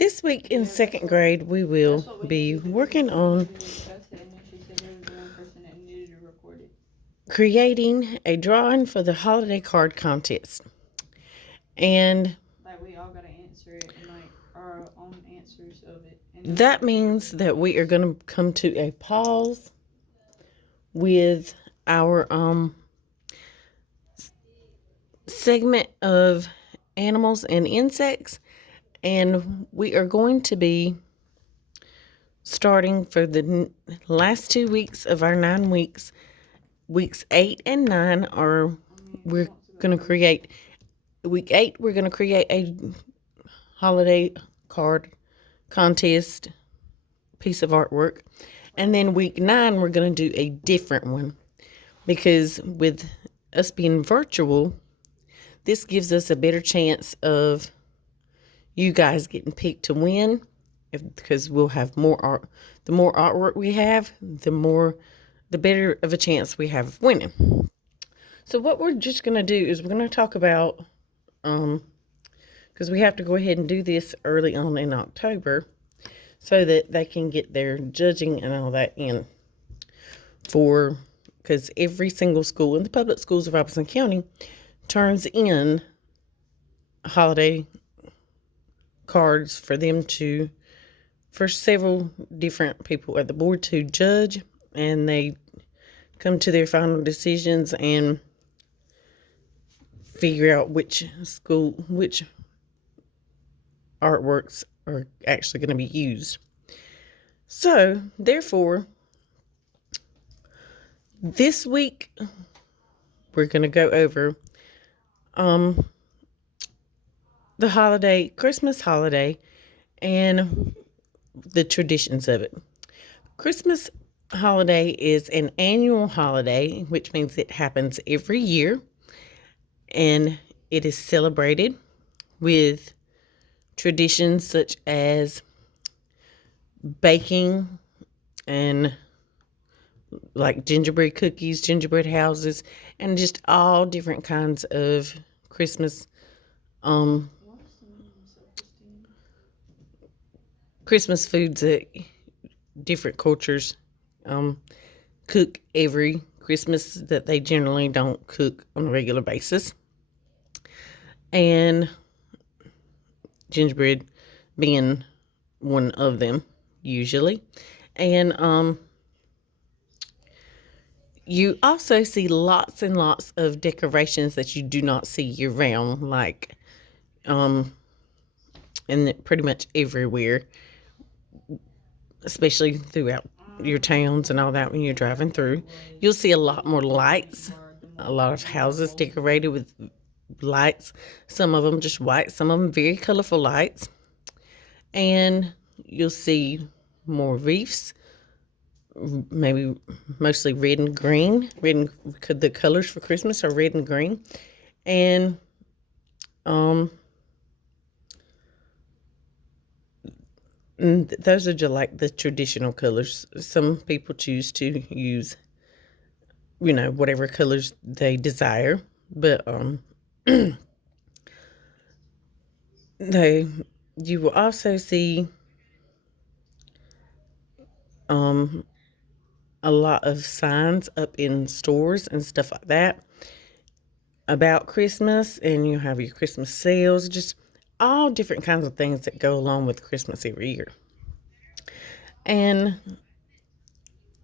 This week in second grade, we will be working on creating a drawing for the holiday card contest. And Like we all gotta answer it and like our own answers of it. that means that we are going to come to a pause with our segment of animals and insects, and we are going to be starting for the last 2 weeks of our 9 weeks. Weeks 8 and 9 are we're going to create. Week 8 we're going to create a holiday card contest piece of artwork, and then week 9 we're going to do a different one, because with us being virtual, this gives us a better chance of you guys getting picked to win, because we'll have more art. The more artwork we have, the better of a chance we have of winning. So what we're just going to do is we're going to talk about, because we have to go ahead and do this early on in October so that they can get their judging and all that in because every single school in the public schools of Robeson County turns in holiday cards for several different people at the board to judge, and they come to their final decisions and figure out which artworks are actually going to be used. So, therefore, this week we're going to go over the Christmas holiday, and the traditions of it. Christmas holiday is an annual holiday, which means it happens every year, and it is celebrated with traditions such as baking and like gingerbread cookies, gingerbread houses, and just all different kinds of Christmas Christmas foods that different cultures cook every Christmas that they generally don't cook on a regular basis. And gingerbread being one of them, usually. And you also see lots and lots of decorations that you do not see year round, like and pretty much everywhere, especially throughout your towns and all that. When you're driving through, you'll see a lot more lights, a lot of houses decorated with lights, some of them just white, some of them very colorful lights, and you'll see more wreaths, maybe mostly red and green. The colors for Christmas are red and green, and those are just like the traditional colors. Some people choose to use, whatever colors they desire, but you will also see a lot of signs up in stores and stuff like that about Christmas, and you have your Christmas sales, just all different kinds of things that go along with Christmas every year. And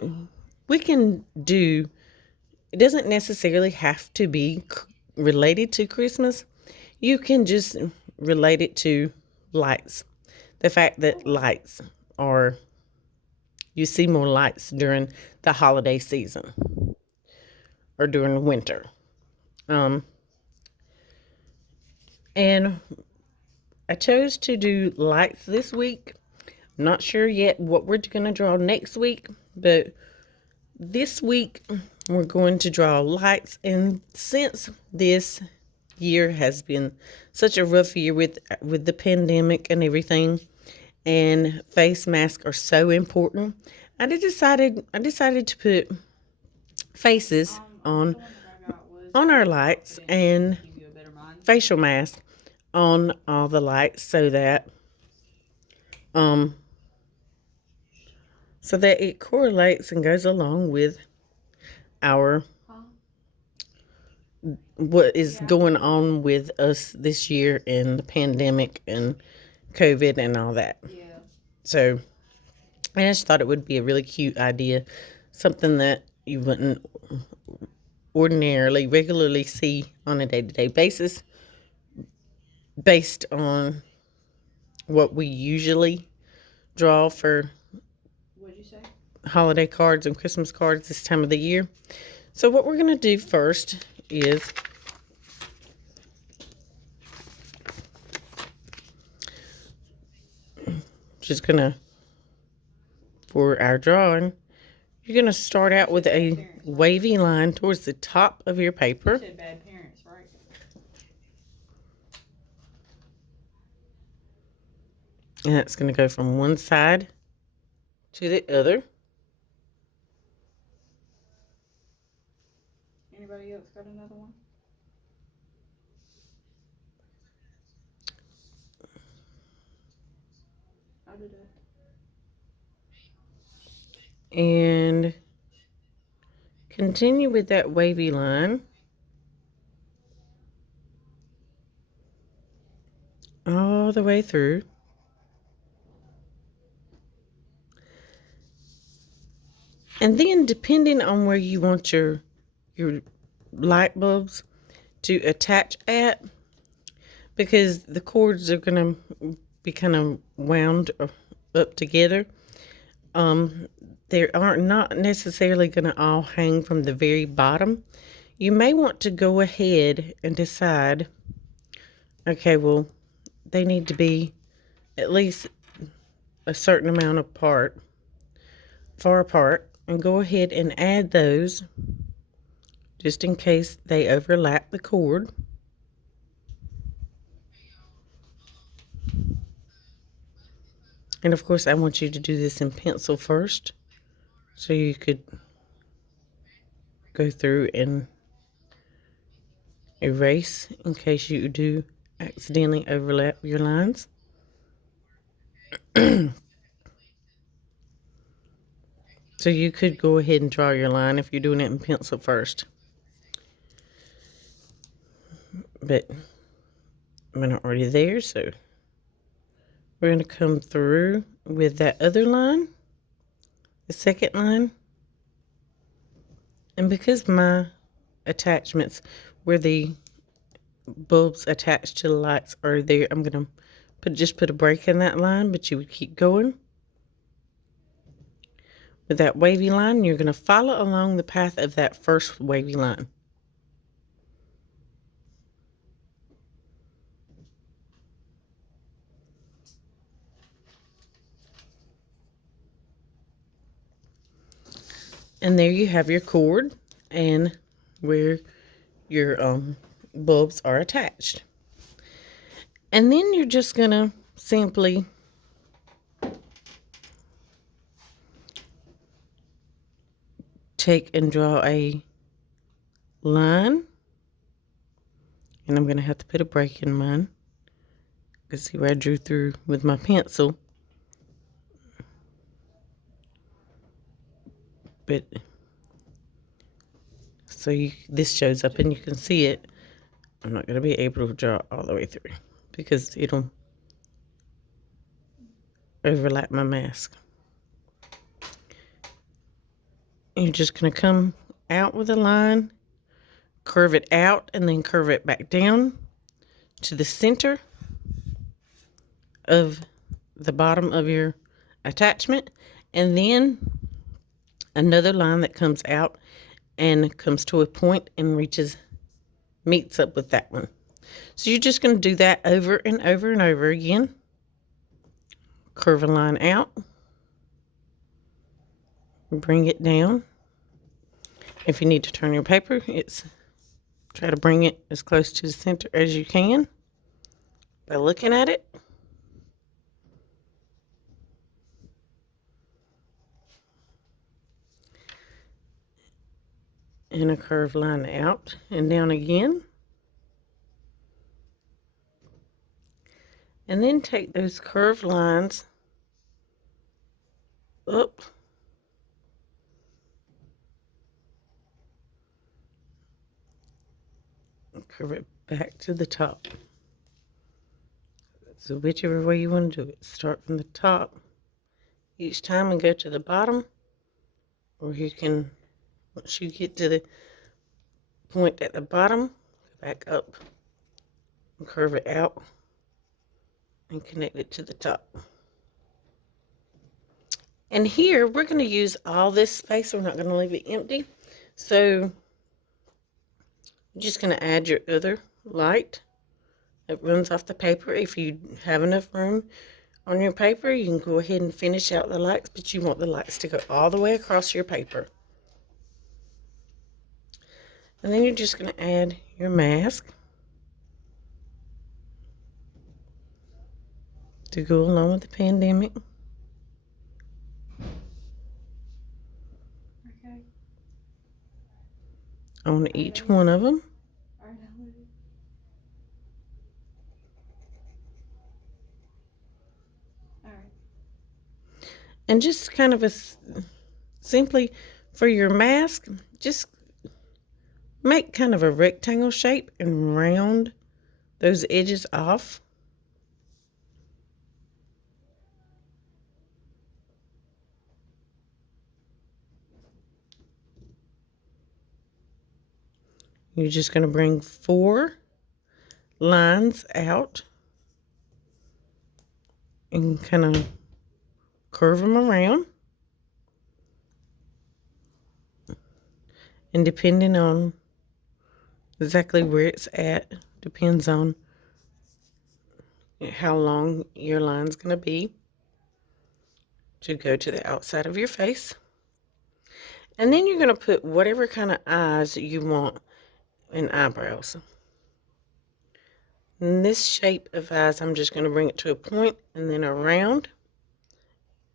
it doesn't necessarily have to be related to Christmas. You can just relate it to lights. The fact that you see more lights during the holiday season or during winter. And I chose to do lights this week. I'm not sure yet what we're going to draw next week, but this week we're going to draw lights. And since this year has been such a rough year with the pandemic and everything, and face masks are so important, I decided to put faces on our lights and facial masks on all the lights, so that Um, so that it correlates and goes along with our Huh? what is Yeah. going on with us this year and the pandemic and COVID and all that. Yeah. So I just thought it would be a really cute idea, something that you wouldn't ordinarily, regularly see on a day-to-day basis, based on what we usually draw for What'd you say? holiday cards and Christmas cards this time of the year. So what we're going to do first is just going to, for our drawing, you're going to start out with a wavy line towards the top of your You paper. said bad parents, right? And it's going to go from one side to the other. Anybody else got another one? I'll do that. And continue with that wavy line all the way through. And then depending on where you want your light bulbs to attach at, because the cords are going to be kind of wound up together, they are not necessarily going to all hang from the very bottom. You may want to go ahead and decide, okay, well, they need to be at least a certain amount far apart, and go ahead and add those just in case they overlap the cord. And of course, I want you to do this in pencil first, so you could go through and erase in case you do accidentally overlap your lines. So you could go ahead and draw your line if you're doing it in pencil first. But we're not already there, so we're going to come through with that other line, the second line. And because my attachments where the bulbs attached to the lights are there, I'm going to just put a break in that line, but you would keep going. With that wavy line, you're going to follow along the path of that first wavy line. And there you have your cord and where your bulbs are attached. And then you're just going to simply take and draw a line. And I'm going to have to put a break in mine. You can see where I drew through with my pencil. But so this shows up and you can see it. I'm not going to be able to draw all the way through because it'll overlap my mask. You're just going to come out with a line, curve it out, and then curve it back down to the center of the bottom of your attachment, and then another line that comes out and comes to a point and meets up with that one. So you're just going to do that over and over and over again. Curve a line out, bring it down. If you need to turn your paper, try to bring it as close to the center as you can by looking at it. And a curved line out and down again. And then take those curved lines up. And curve it back to the top. So whichever way you want to do it. Start from the top each time and go to the bottom. Or you can, once you get to the point at the bottom, go back up and curve it out and connect it to the top. And here we're going to use all this space. We're not going to leave it empty. So you're just going to add your other light that runs off the paper. If you have enough room on your paper, you can go ahead and finish out the lights, but you want the lights to go all the way across your paper. And then you're just going to add your mask to go along with the pandemic. Okay. On each one of them. Alright, I'm with it. Alright. And just kind of simply for your mask, just make kind of a rectangle shape and round those edges off. You're just going to bring 4 lines out and kind of curve them around. And depending on exactly where it's at, depends on how long your line's going to be to go to the outside of your face. And then you're going to put whatever kind of eyes you want and eyebrows. In this shape of eyes, I'm just going to bring it to a point and then around,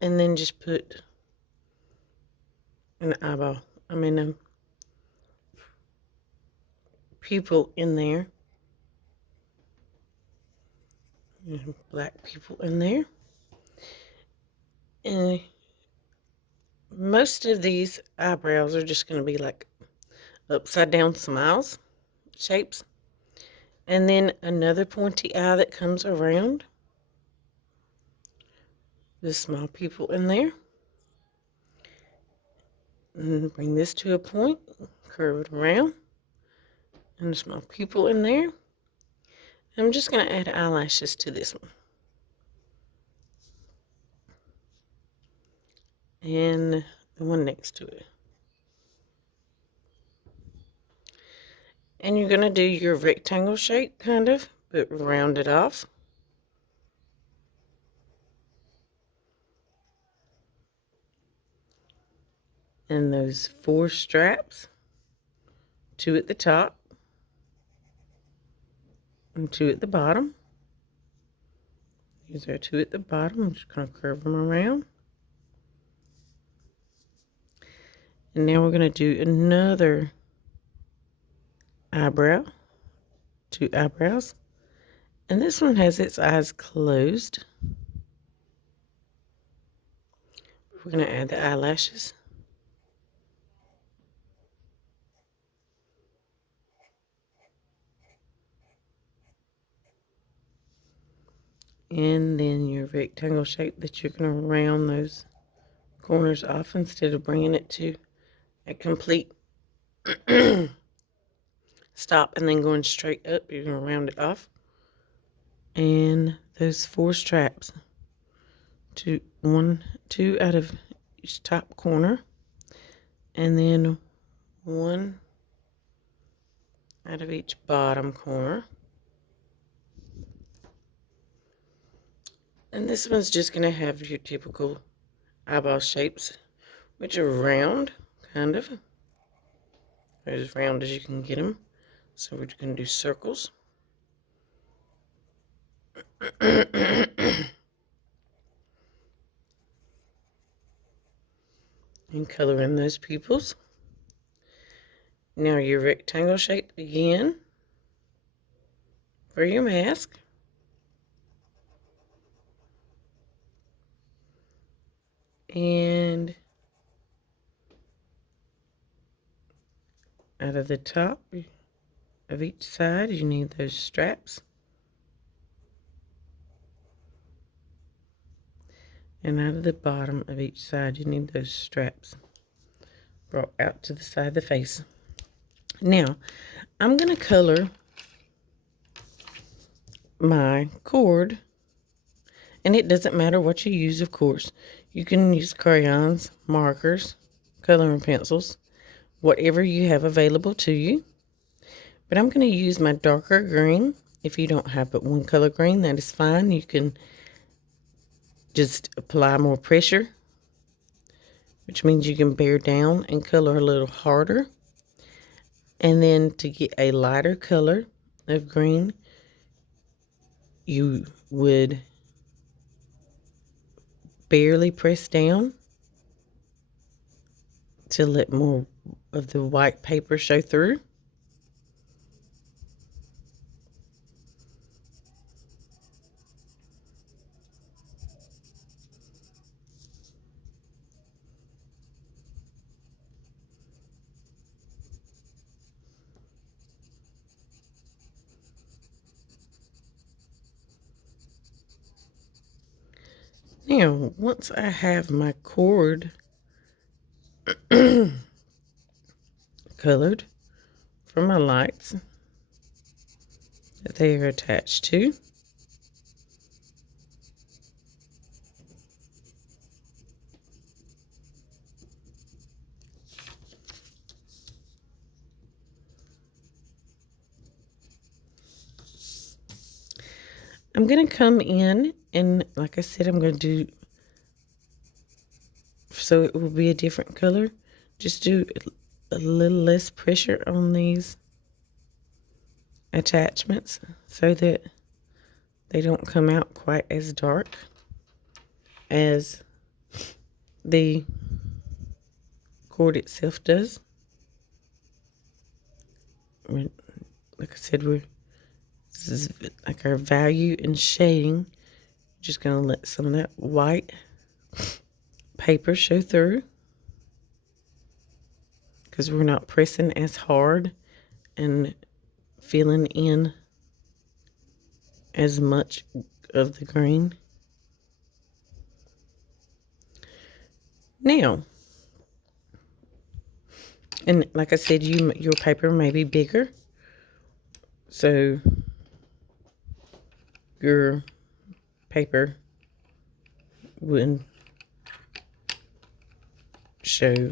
and then just put an eyeball. I mean, a pupil in there. Black pupil in there. And most of these eyebrows are just going to be like upside down smiles shapes. And then another pointy eye that comes around. The small pupil in there. And bring this to a point, curve it around. And a small pupil in there. And I'm just going to add eyelashes to this one. And the one next to it. And you're going to do your rectangle shape, kind of, but round it off. And those 4 straps, 2 at the top, and 2 at the bottom. These are 2 at the bottom. I'm just going to curve them around. And now we're going to do another eyebrow, 2 eyebrows. And this one has its eyes closed. We're going to add the eyelashes. And then your rectangle shape that you're going to round those corners off instead of bringing it to a complete stop and then going straight up. You're going to round it off. And those 4 straps, 2 out of each top corner, and then 1 out of each bottom corner. And this one's just going to have your typical eyeball shapes, which are round, kind of. As round as you can get them. So we're going to do circles. And color in those pupils. Now your rectangle shape again for your mask. And out of the top of each side, you need those straps. And out of the bottom of each side, you need those straps brought out to the side of the face. Now, I'm going to color my cord, and it doesn't matter what you use, of course. You can use crayons, markers, coloring pencils, whatever you have available to you. But I'm going to use my darker green. If you don't have but one color green, that is fine. You can just apply more pressure, which means you can bear down and color a little harder. And then to get a lighter color of green, you would barely press down to let more of the white paper show through. Now, once I have my cord colored for my lights that they are attached to, I'm going to come in and, like I said, I'm going to do, so it will be a different color, just do a little less pressure on these attachments so that they don't come out quite as dark as the cord itself does. Like I said, this is like our value in shading. Just going to let some of that white paper show through because we're not pressing as hard and filling in as much of the green. Now, and like I said, your paper may be bigger, so your paper wouldn't show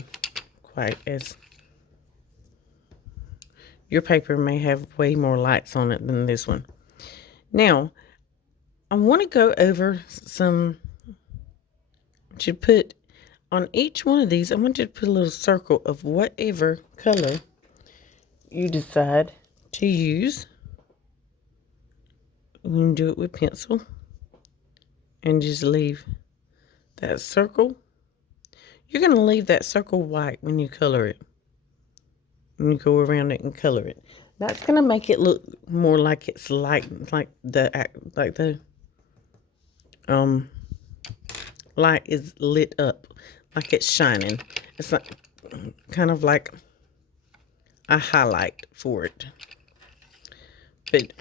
quite as, your paper may have way more lights on it than this one. Now, I want to go over to put on each one of these, I want you to put a little circle of whatever color you decide to use. You can do it with pencil and just leave that circle. You're going to leave that circle white when you color it. When you go around it and color it. That's going to make it look more like it's light, like the light is lit up, like it's shining. It's like, kind of like a highlight for it. But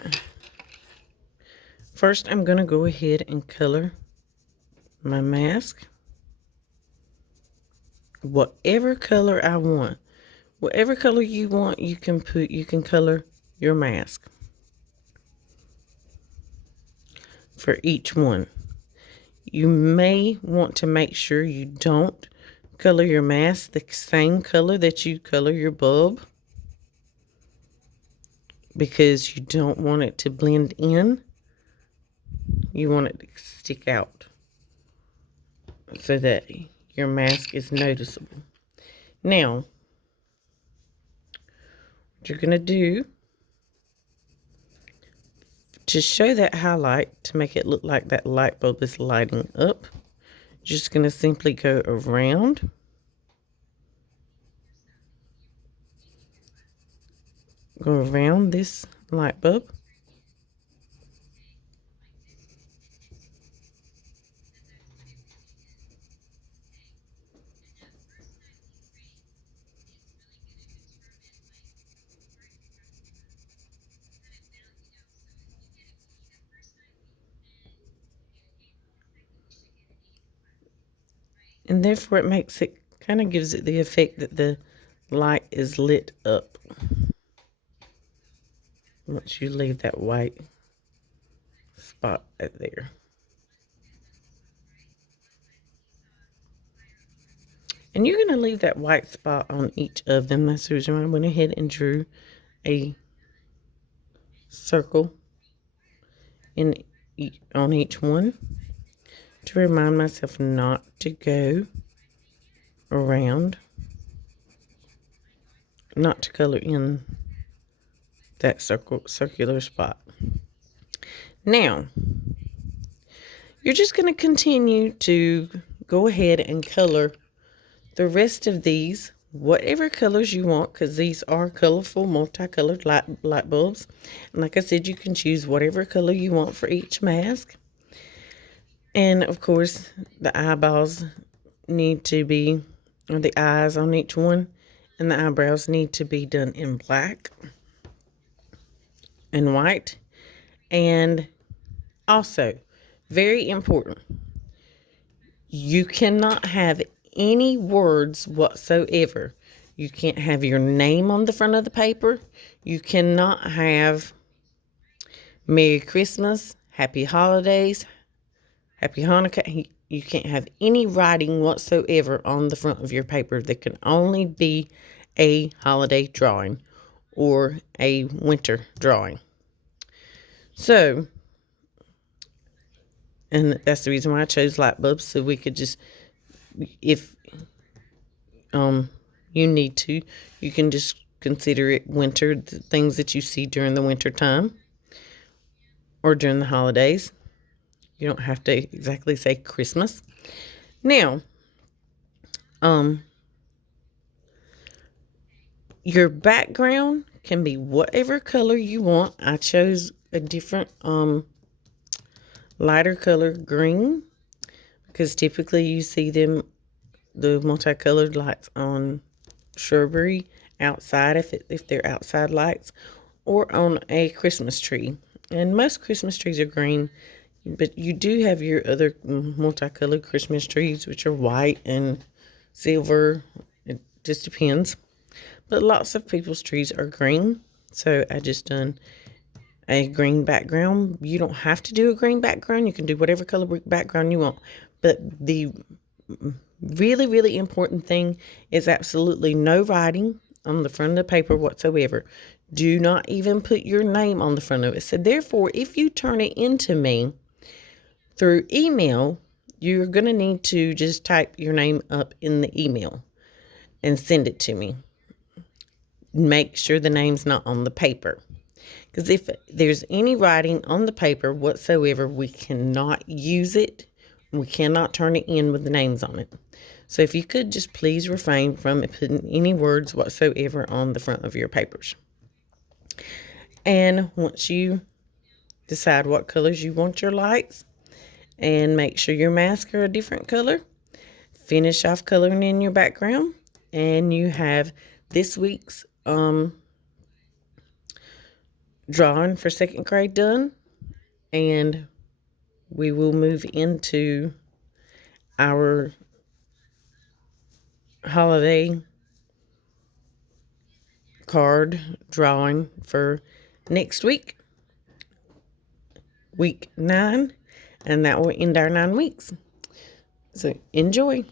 first, I'm going to go ahead and color my mask. Whatever color I want. Whatever color you want, you can color your mask for each one. You may want to make sure you don't color your mask the same color that you color your bulb, because you don't want it to blend in. You want it to stick out so that your mask is noticeable. Now, what you're going to do to show that highlight, to make it look like that light bulb is lighting up, just going to simply go around this light bulb. And therefore it makes it, kind of gives it the effect that the light is lit up. Once you leave that white spot right there. And you're going to leave that white spot on each of them. That's the reason why I went ahead and drew a circle on each one, to remind myself not to go around, not to color in that circular spot. Now, you're just going to continue to go ahead and color the rest of these, whatever colors you want, because these are colorful, multicolored light bulbs. And like I said, you can choose whatever color you want for each mask. And of course, the eyeballs need to be, or the eyes on each one, and the eyebrows need to be done in black and white. And also, very important, you cannot have any words whatsoever. You can't have your name on the front of the paper. You cannot have Merry Christmas, Happy Holidays, Happy Hanukkah. You can't have any writing whatsoever on the front of your paper. There can only be a holiday drawing or a winter drawing. So, and that's the reason why I chose light bulbs, so we could just, if you need to, you can just consider it winter, the things that you see during the winter time or during the holidays. You don't have to exactly say Christmas. Now, your background can be whatever color you want. I chose a different lighter color, green, because typically you see them, the multicolored lights on shrubbery outside, if they're outside lights, or on a Christmas tree. And most Christmas trees are green, but you do have your other multicolored Christmas trees, which are white and silver. It just depends. But lots of people's trees are green, so I just done a green background. You don't have to do a green background. You can do whatever color background you want. But the really, really important thing is absolutely no writing on the front of the paper whatsoever. Do not even put your name on the front of it. So therefore, if you turn it into me through email, you're going to need to just type your name up in the email and send it to me. Make sure the name's not on the paper. Because if there's any writing on the paper whatsoever, we cannot use it. We cannot turn it in with the names on it. So if you could just please refrain from putting any words whatsoever on the front of your papers. And once you decide what colors you want your lights, and make sure your masks are a different color, finish off coloring in your background, and you have this week's drawing for second grade done, and we will move into our holiday card drawing for next week, week 9, and that will end our 9 weeks. So enjoy.